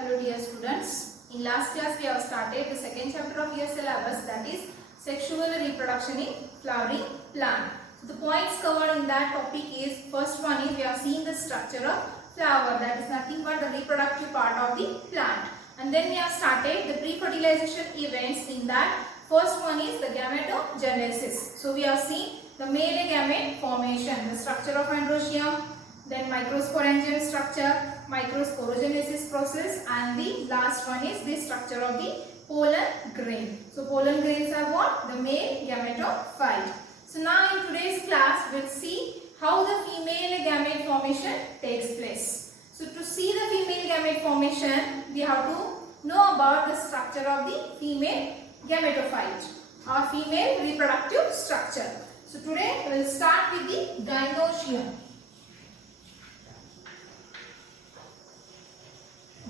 Hello dear students. In last class we have started the second chapter of your syllabus, that is sexual reproduction in flowering plant. So the points covered in that topic is, first one is we have seen the structure of flower, that is nothing but the reproductive part of the plant. And then we have started the pre-fertilization events. In that, first one is the gametogenesis. So we have seen the male gamete formation, the structure of androecium, then microsporangial structure, microsporogenesis process, and the last one is the structure of the pollen grain. So pollen grains are what? The male gametophyte. So now in today's class we'll see how the female gamete formation takes place. So to see the female gamete formation, we have to know about the structure of the female gametophyte or female reproductive structure. So today we will start with the gynoecium.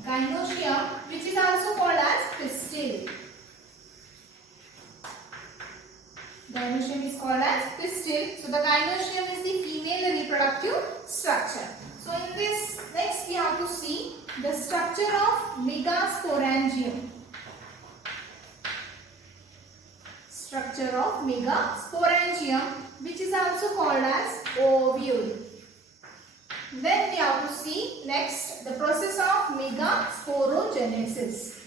Gynoecium, which is also called as pistil. Gynoecium is called as pistil. So the gynoecium is the female reproductive structure. So in this, next we have to see the structure of megasporangium. Structure of megasporangium, which is also called as ovule. Then we have to see next the process of megasporogenesis.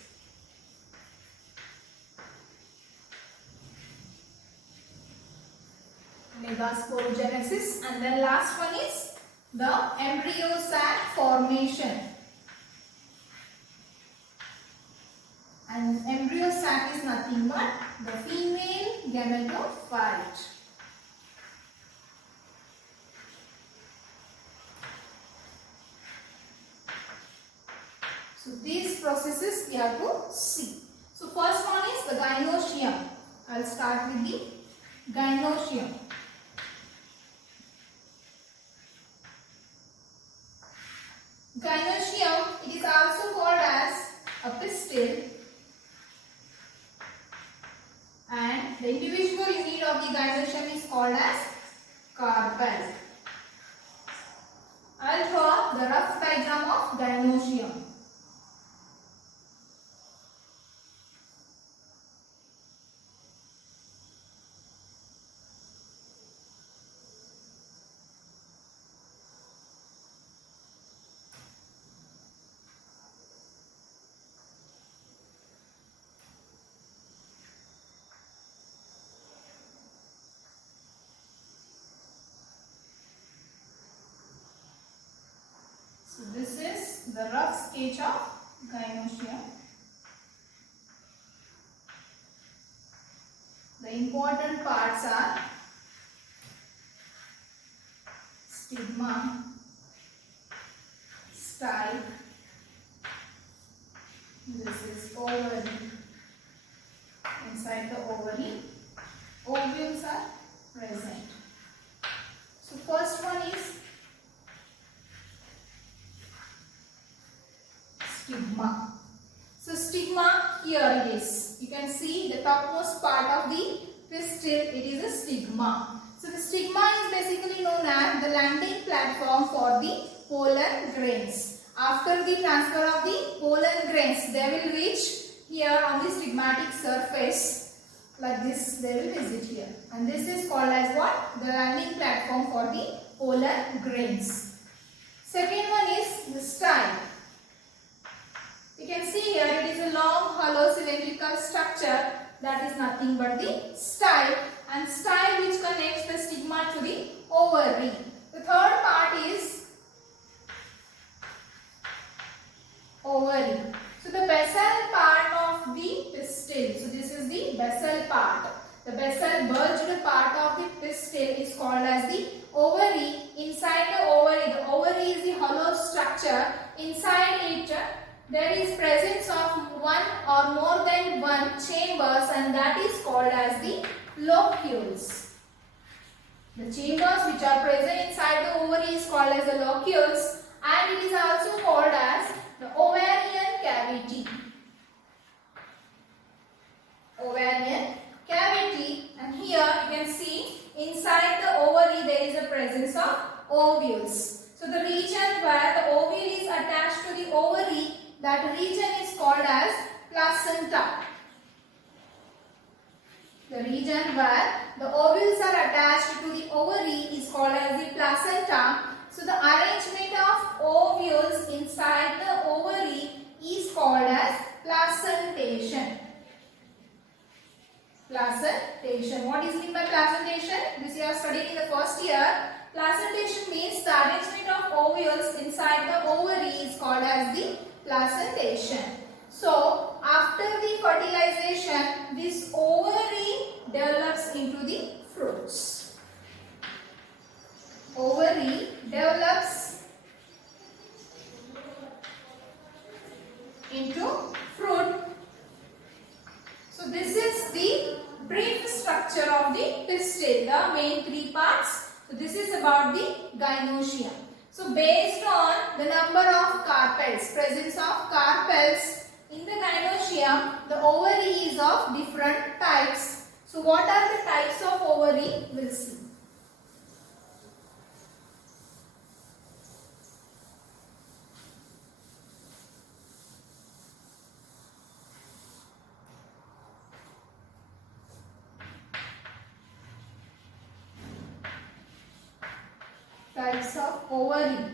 Megasporogenesis, and then last one is the embryo sac formation. And embryo sac is nothing but the female gametophyte. So these processes we have to see. So first one is the gynoecium. I will start with the gynoecium. Gynoecium, it is also called as a pistil, and the individual unit of the gynoecium is called as carpel. I will draw the rough diagram of gynoecium. So this is the rough sketch of gynoecium. The important parts are stigma, style, this is ovary, inside the ovary, ovules are present. So first one is stigma. So stigma, here it is. You can see the topmost part of the pistil, it is a stigma. So the stigma is basically known as the landing platform for the pollen grains. After the transfer of the pollen grains, they will reach here on the stigmatic surface. Like this, they will visit here. And this is called as what? The landing platform for the pollen grains. Second one is the style. You can see here it is a long hollow cylindrical structure, that is nothing but the style, and style which connects the stigma to the ovary. The third part is ovary. So the basal part of the pistil. So this is the basal part. The basal bulged part of the pistil is called as the ovary. Inside the ovary is the hollow structure. Inside it there is presence of one or more than one chambers, and that is called as the locules. The chambers which are present inside the ovary is called as the locules, and it is also called as the ovarian cavity. Ovarian cavity, and here you can see inside the ovary there is a presence of ovules. So the region where the ovule is attached to the ovary, that region is called as placenta. The region where the ovules are attached to the ovary is called as the placenta. So the arrangement of ovules inside the ovary is called as placentation. Placentation. What is meant by placentation? This you are studying in the first year. Placentation means the arrangement of ovules inside the ovary is called as the placentation. So after the fertilization, this ovary develops into the fruits. Ovary develops into fruit. So this is the brief structure of the pistil, the main three parts. So this is about the gynoecium. So based on the number of carpels, presence of carpels in the gynoecium, the ovary is of different types. So what are the types of ovary? We'll see. Types of ovary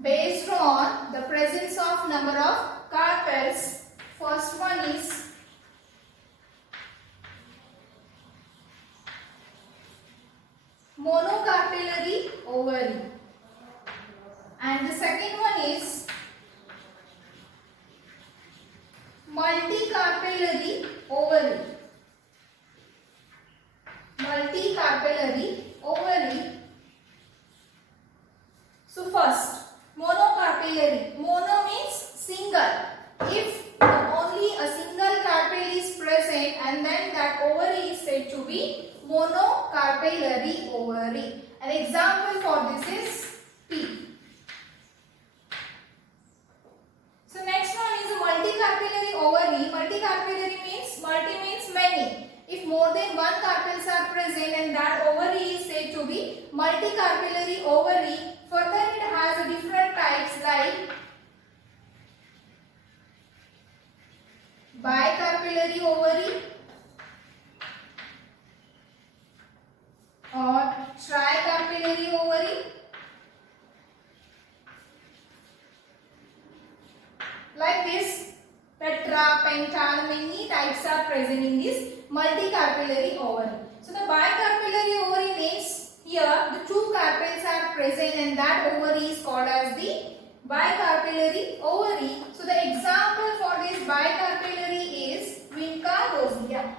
based on the presence of number of carpels. First one is monocarpellary ovary, and the second one is multicarpellary ovary. Multicarpellary ovary. So first, monocarpellary. Mono means single. If only a single carpel is present, and then that ovary is said to be monocarpellary ovary. An example for this is P. So next one is a multicarpellary ovary. Multicarpellary means, multi means many. If more than one carpels are present, and that ovary is said to be multicarpellary ovary. Further, it has different types like bicarpellary ovary or tricarpellary ovary. Like this, tetra, penta, many types are present in this multicarpellary ovary. So the bicarpellary ovary means here the two carpels are present, and that ovary is called as the bicarpellary ovary. So the example for this bicarpellary is Vinca rosea.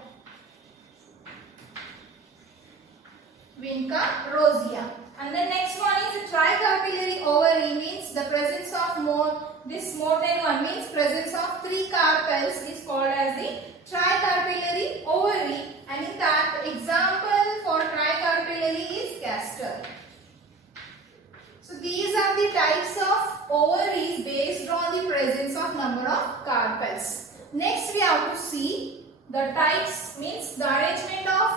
Vinca rosea. And the next one is a tricarpellary ovary, means the presence of more than one, means presence of three carpels is called as the tricarpellary ovary, and in that example for tricarpellary is castor. So these are the types of ovaries based on the presence of number of carpels. Next we have to see the types, means the arrangement of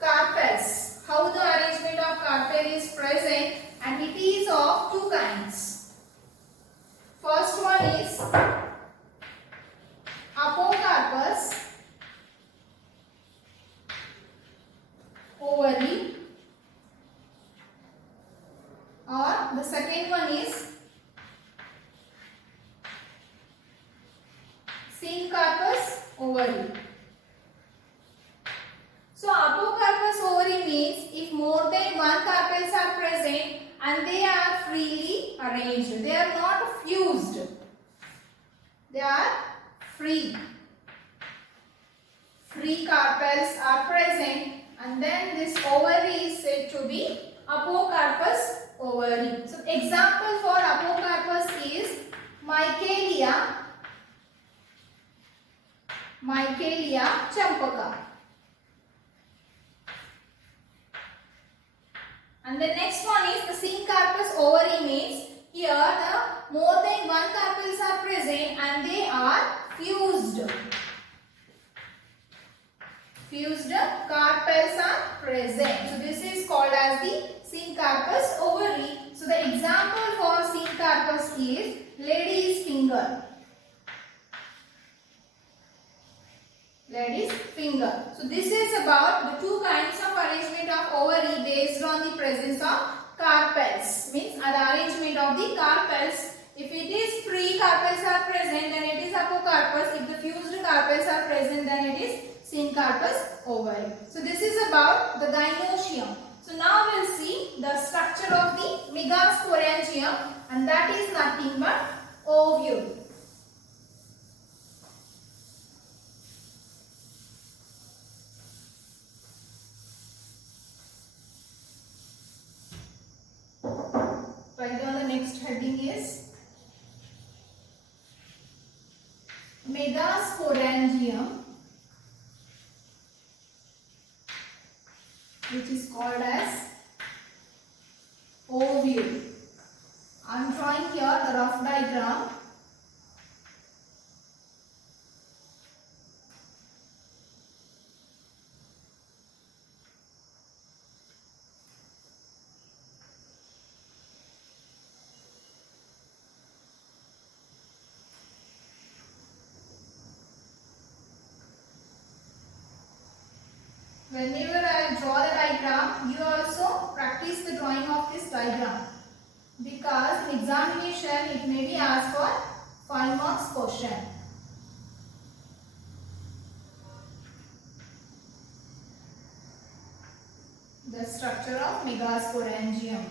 carpels. How the arrangement of carpel is present, and it is of two kinds. First one is apocarpous ovary, or the second one is syncarpous ovary. So apocarpous ovary means if more than one carpels are present and they are freely arranged. They are not fused. They are free. Free carpels are present, and then this ovary is said to be apocarpous ovary. So example for apocarpous is Michaelia champaka. And the next one is the syncarpous ovary, means here the more than one carpels are present and they are fused. Fused carpels are present. So this is called as the syncarpous ovary. So the example for syncarpous see is lady's finger. Lady's finger. So this is about the two kinds of arrangement of ovary based on the presence of carpels. Means the arrangement of the carpels. If it is free carpels are present, then it is apocarpus. If the fused carpels are present, then it is syncarpus ovary. So this is about the gynoecium. So now we'll see the structure of the megasporangium, and that is nothing but ovule. Right on, the next heading is megasporangium, which is called as ovule. I am drawing here the rough diagram. Whenever I draw the diagram, you also practice the drawing of this diagram, because in examination it may be asked for 5 marks question. The structure of megasporangium.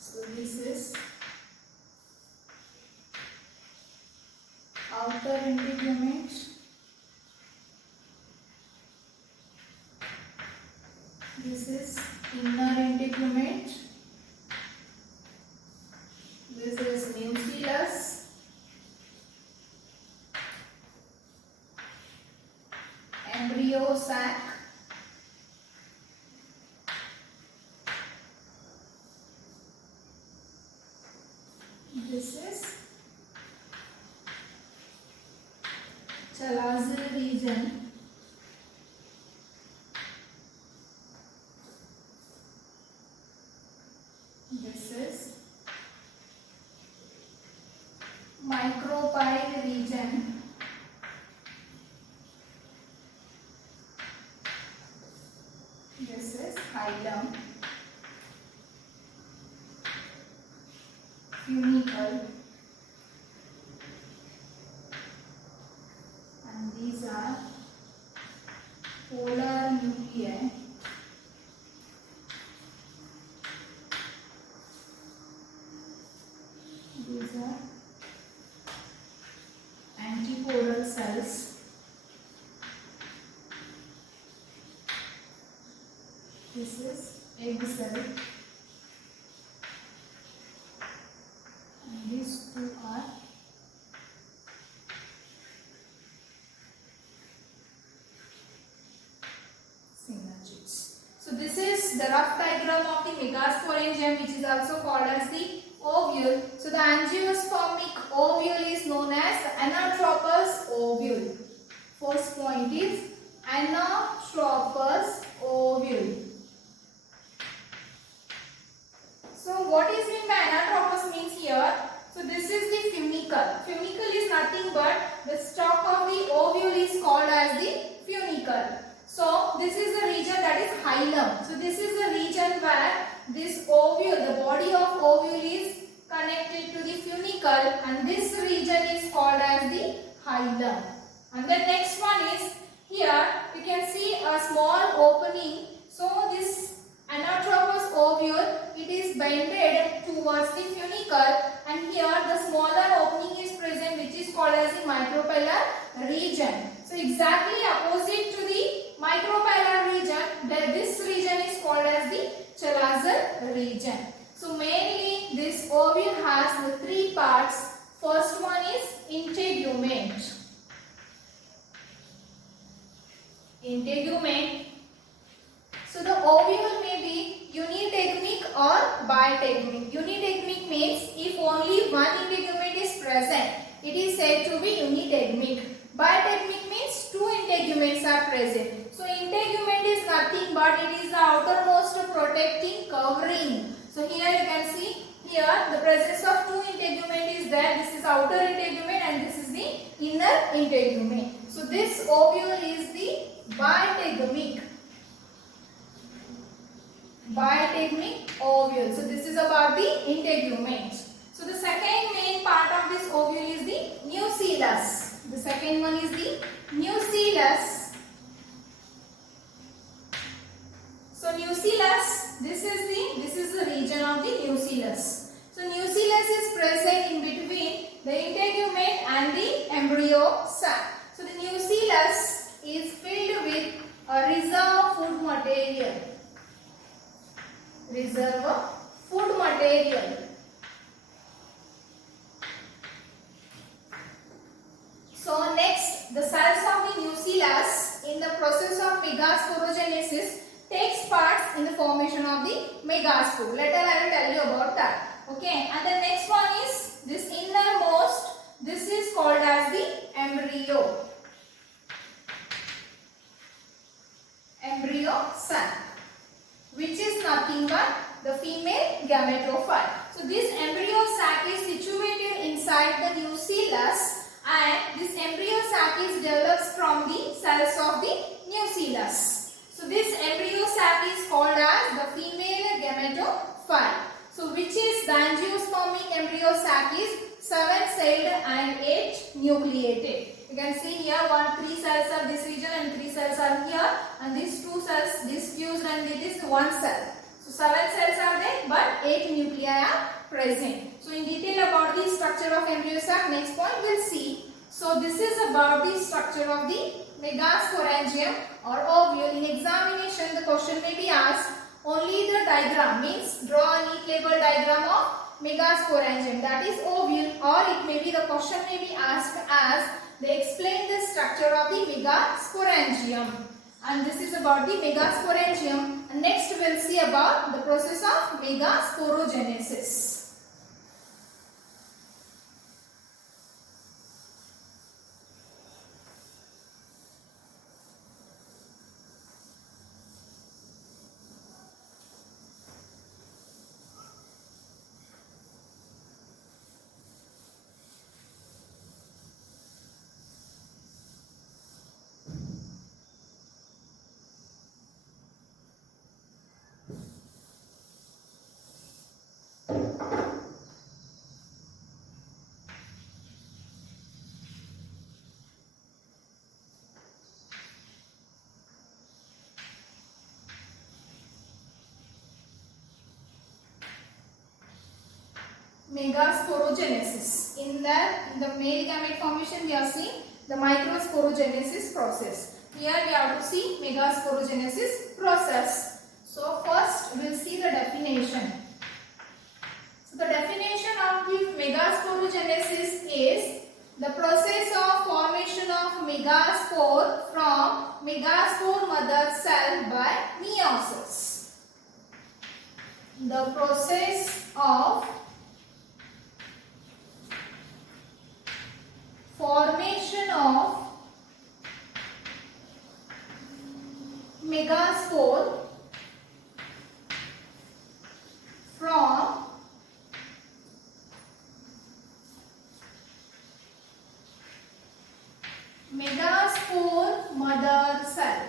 So this is outer integument, this is inner integument, this is nucleus, embryo sac, this is chalazal region, this is micropyle region, this is hilum, funicle, and these are polar nuclei. These are antipodal cells. This is egg cell. And these two are synergids. So this is the rough diagram of the megasporangium, which is also called as the ovule. So the angiospermic ovule is known as the anatropous ovule. First point is anatropous ovule. So what is meant by anatropous means here? So this is the funicle. Funicle is nothing but the stalk of the ovule is called as the funicle. So this is the region that is hilum. So this is the region where this ovule, the body of ovule is connected to the funicle, and this region is called as the hilum. And the next one is here you can see a small opening. So this as the chalazar region. So mainly this ovule has the three parts. First one is integument. Integument. So the ovule may be unitegmic or bitegmic. Unitegmic means if only one integument is present, it is said to be unitegmic. Bitegmic means two integuments are present. So integument is nothing but it is the outermost protecting covering. So here you can see here the presence of two integument is there. This is outer integument and this is the inner integument. So this ovule is the bitegmic ovule. So this is about the integument. So the second main part of this ovule is the nucellus. The second one is the nucellus. So nucellus, this is the region of the nucellus. So nucellus is present in between the integument and the embryo sac. So the nucellus is filled with a reserve food material. Reserve food material. So next, the cells of the nucellus in the process of megasporogenesis takes part in the formation of the megaspore. Later I will tell you about that. Okay, and the next one is this innermost. This is called as the embryo. Embryo sac, which is nothing but the female gametophyte. So this embryo sac is situated inside the nucellus, and this embryo sac is developed from the cells of the nucellus. So this embryo sac is called as the female gametophyte. So which is the angiospermic embryo sac is 7-celled and 8 nucleated. You can see here 3 cells are this region and 3 cells are here, and these 2 cells this fused and it is 1 cell. So 7 cells are there but 8 nuclei are present. So in detail about the structure of embryo sac, next point we'll see. So this is about the structure of the megasporangium or ovule. In examination the question may be asked only the diagram, means draw a neat label diagram of megasporangium, that is ovule, or it may be the question may be asked as they explain the structure of the megasporangium, and this is about the megasporangium. And next we will see about the process of megasporogenesis. Megasporogenesis. In the male gamete formation we have seen the microsporogenesis process. Here we have to see megasporogenesis process. So first we will see the definition. So the definition of the megasporogenesis is the process of formation of megaspore from megaspore mother cell by meiosis. The process of formation of megaspore from megaspore mother cell.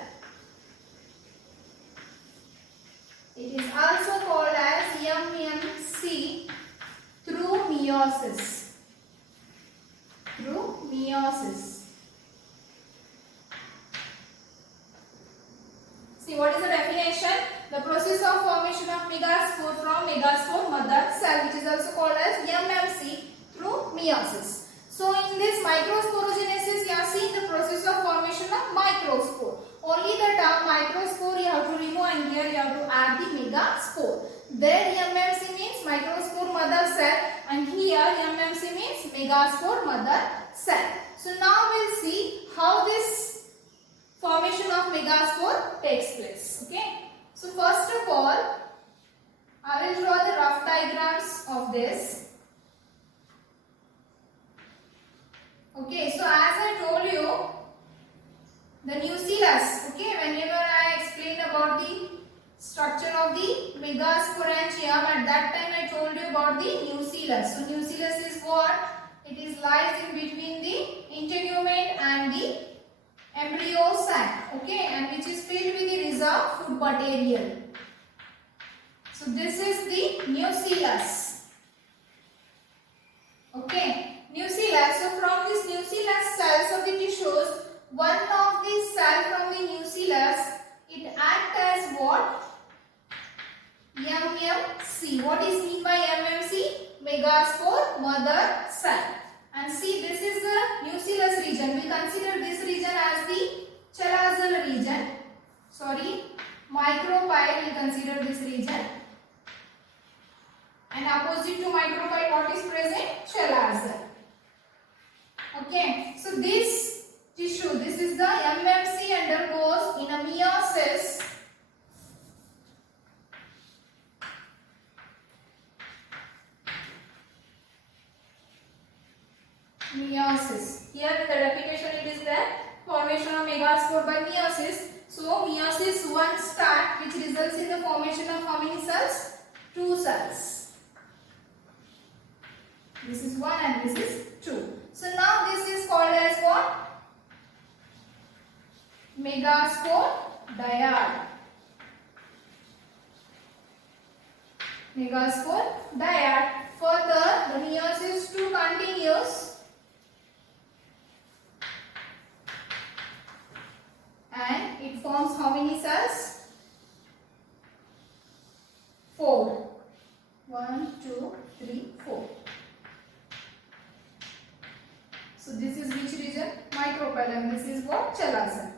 It is also called as MMC through meiosis. Through meiosis. See, what is the definition? The process of formation of megaspore from megaspore mother cell, which is also called as MMC through meiosis. So in this microsporogenesis, you have seen the process of formation of microspore. Only the term microspore you have to remove, and here you have to are the megaspore. There MMC means microspore mother cell, and here MMC means megaspore mother cell. So now we'll see how this formation of megaspore takes place. Okay. So first of all, I will draw the rough diagrams of this. Okay, so as I told you, the nucleus, okay, whenever I explained about the structure of the megasporangium, at that time I told you about the nucleus. So nucleus is what? It is lies in between the integument and the embryo sac, okay, and which is filled with the reserved food material. So this is the nucleus. Okay, nucleus. So from this nucleus cells of the tissues, one of the cell from the nucleus, it acts as what? MMC. What is mean by MMC? Megaspore mother cell. And see, this is the nucleus region. We consider this region as the chalazal region. Sorry, micropyle, we consider this region. And opposite to micropyle, what is present? Chalazal. Okay, so this tissue, this is the MMC, undergoes in a meiosis. Meiosis. Here in the definition it is there, formation of megaspore by meiosis. So meiosis 1 start, which results in the formation of how many cells? 2 cells. This is 1 and this is 2. So now this is called as what? Megaspore dyad. Megaspore dyad. Further, the meiosis 2 continues and it forms how many cells? 4. 1, 2, 3, 4. So this is which region? Micropyle, and this is what? Chalazal.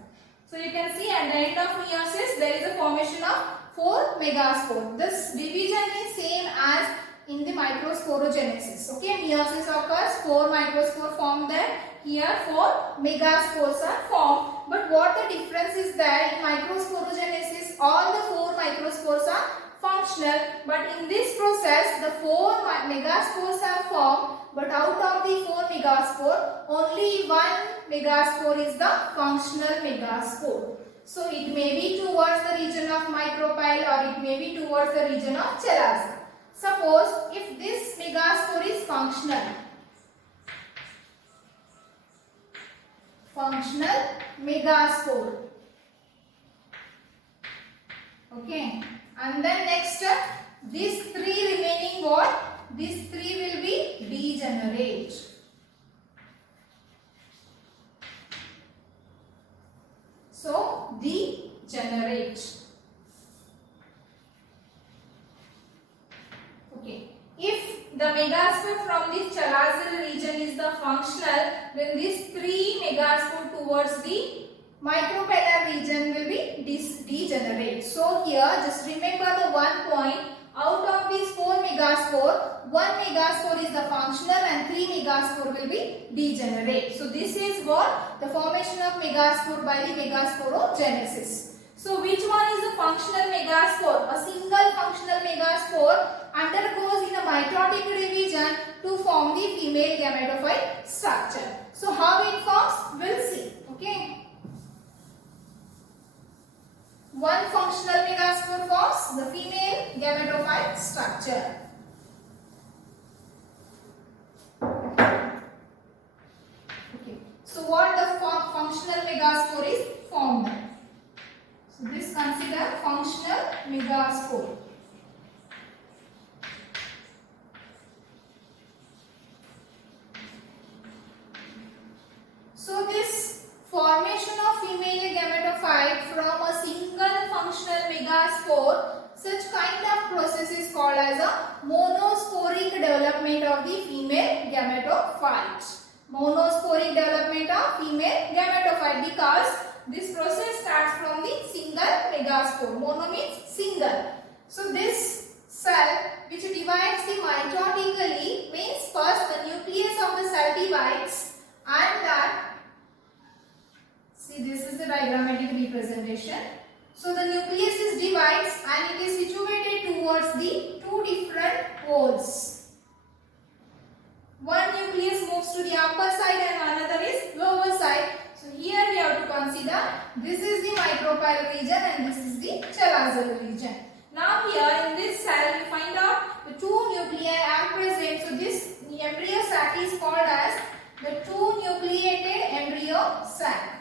So you can see at the end of meiosis there is a formation of 4 megaspore. This division is same as in the microsporogenesis. Okay, meiosis occurs, 4 microspore form there. Here 4 megaspores are formed. But what the difference is that in microsporogenesis all the 4 microspores are functional, but in this process the 4 megaspores are formed, but out of the 4 megaspore only 1 megaspore is the functional megaspore. So it may be towards the region of micropyle or it may be towards the region of chalazal. Suppose if this megaspore is functional megaspore, okay, and then next these 3 remaining what? These 3 will be degenerate. So degenerate. Okay. If the megaspore from this chalazal region is the functional, then these 3 megaspore towards the micropellar region will be degenerate. So here just remember the one point, out of these 4 megaspore, 1 megaspore is the functional and 3 megaspore will be degenerate. So this is what? The formation of megaspore by the megasporogenesis. So which one is the functional megaspore? A single functional megaspore undergoes in a mitotic division to form the female gametophyte structure. So how it forms? We'll see. Okay. One functional megaspore forms the female gametophyte structure. Okay. So what the functional megaspore is formed? So this consider functional megaspore. So this formation of female gametophyte from a single functional megaspore, such kind of process is called as a monosporic development of the female gametophyte. Monosporic development of female gametophyte, because this process starts from the single megaspore. Mono means single generation. So the nucleus is divides and it is situated towards the two different poles. One nucleus moves to the upper side and another is lower side. So here we have to consider this is the micropyle region and this is the chalazal region. Now here in this cell we find out the two nuclei are present. So this embryo sac is called as the two nucleated embryo sac.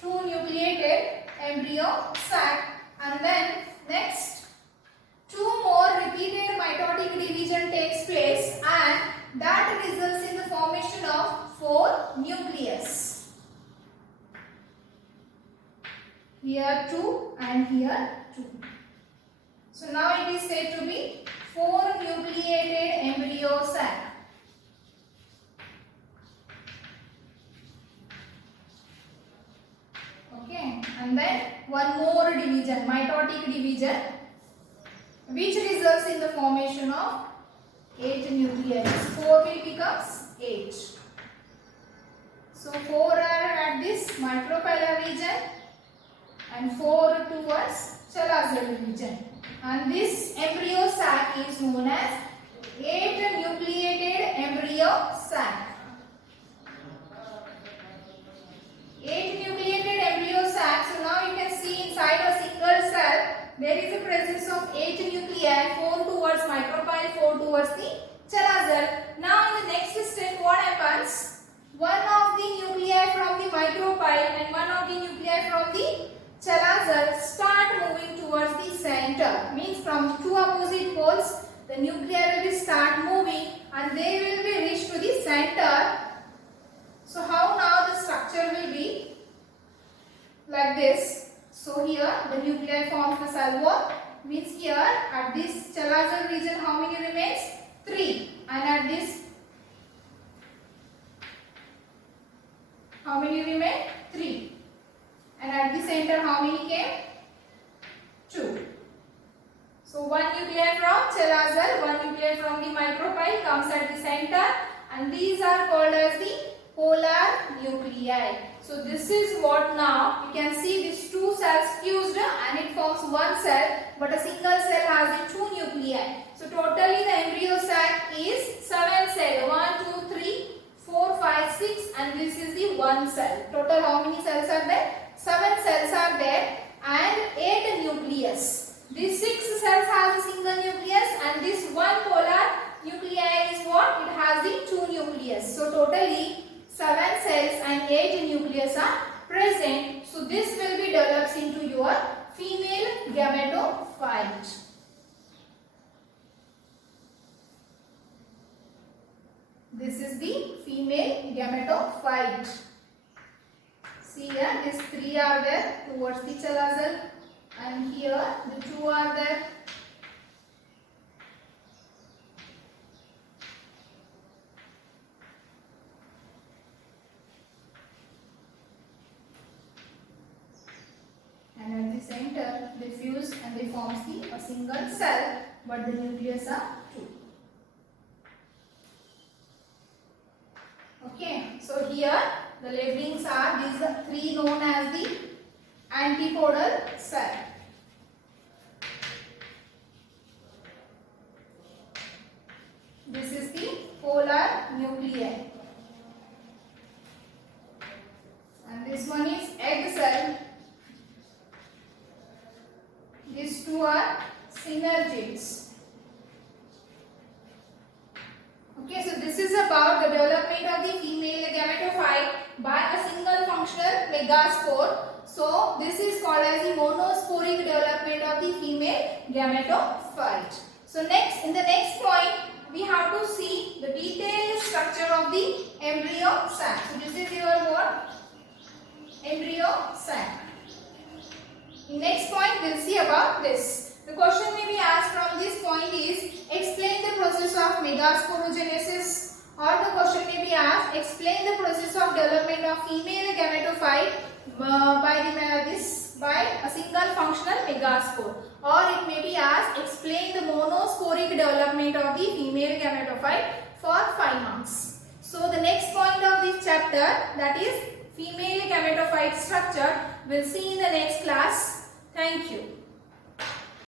Two nucleated embryo sac, and then next two more repeated mitotic division takes place and that results in the formation of four nucleus. Here 2 and here 2. So now it is said to be four nucleated embryo sac. Okay, and then one more division, mitotic division, which results in the formation of 8 nuclei. 4 will becomes 8. So 4 are at this micropylar region and 4 towards chalazal region. And this embryo sac is known as 8 nucleated embryo sac. 8 nucleated embryo sac. So now you can see inside a single cell there is a presence of 8 nuclei, 4 towards micropyle, 4 towards the chalazal. Now in the next step what happens? One of the nuclei from the micropyle and one of the nuclei from the chalazal start moving towards the center. Means from the two opposite poles the nuclei will start moving and they will be reached to the center. So how now the structure will be like this. So here the nuclei forms the cell wall. Means here at this chalazal region how many remains? 3. And at this how many remain? 3. And at the center how many came? 2. So one nuclei from chalazal, one nuclei from the micropyle comes at the center and these are called as the polar nuclei. So this is what now you can see these two cells fused and it forms one cell, but a single cell has the two nuclei. So totally the embryo sac is 7 cells. 1, 2, 3, 4, 5, 6 and this is the one cell. Total how many cells are there? 7 cells are there and 8 nucleus. These 6 cells has a single nucleus and this one polar nuclei is what? It has the 2 nucleus. So totally 7 cells and 8 nucleus are present. So this will be developed into your female gametophyte. This is the female gametophyte. See here, these 3 are there towards the chalazal and here the 2 are there. And at the center they fuse and they forms a single cell, but the nucleus are 2. Okay, so here the labelings are these are 3 known as the antipodal cell. This is the polar nuclei. And this one is egg cell. These 2 are synergids. Okay, so this is about the development of the female gametophyte by a single functional megaspore. So this is called as the monosporic development of the female gametophyte. So next, in the next point, we have to see the detailed structure of the embryo sac. So this is your what? Embryo sac. In next point, we'll see about this. The question may be asked from this point is, explain the process of megasporogenesis, or the question may be asked, explain the process of development of female gametophyte by a single functional megaspore, or it may be asked, explain the monosporic development of the female gametophyte for 5 marks. So the next point of this chapter chapter, that is female gametophyte structure, we'll see in the next class. Thank you.